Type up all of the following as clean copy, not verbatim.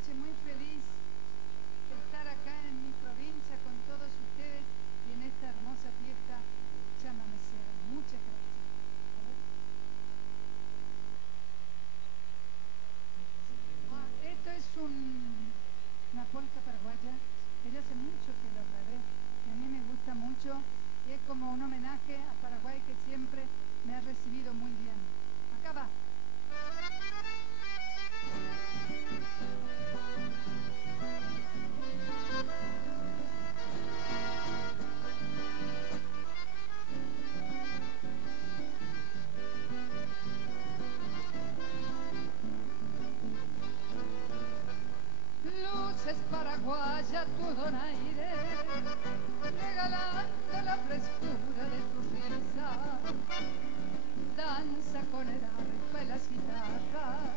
noche muy feliz de estar acá en mi provincia con todos ustedes y en esta hermosa fiesta chamanecera. Muchas gracias. Esto es una polca paraguaya que yo hace mucho que lo grabé y a mí me gusta mucho y es como un homenaje a Paraguay que siempre me ha recibido muy bien. Acá va. Luces paraguaya tu donaire, regalando la frescura de tu risa. Danza con el arpa y las guitarras,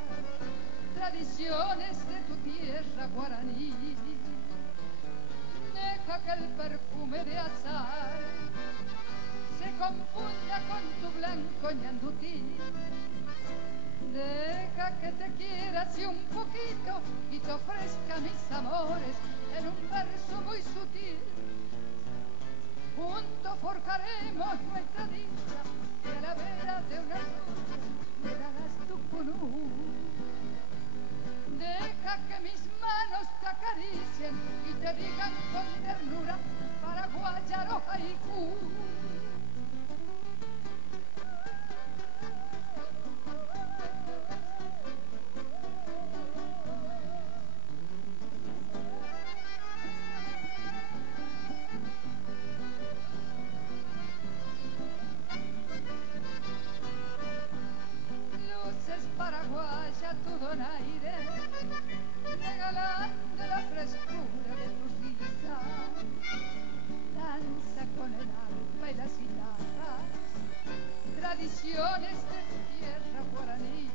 tradiciones de tu tierra guaraní. Deja que el perfume de azar se confunda con tu blanco ñandutí. Deja que te quiera así un poquito y te ofrezca mis amores en un verso muy sutil. Juntos forjaremos nuestra dicha y a la vera de una noche me darás tu cunú. Deja que mis manos te acaricien y te digan con ternura paraguayaro haiku. Luces paraguaya tu donaire, regalando la frescura de tu risa. Danza con el arpa y las guitarras, tradiciones de tu tierra guaraní.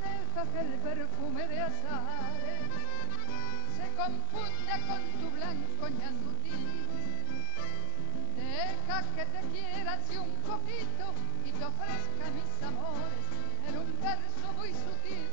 Deja que el perfume de azares se confunda con tu blanco ñandutí. Deja que te quiera así un poquito y te ofrezca mis amores en un verso muy sutil.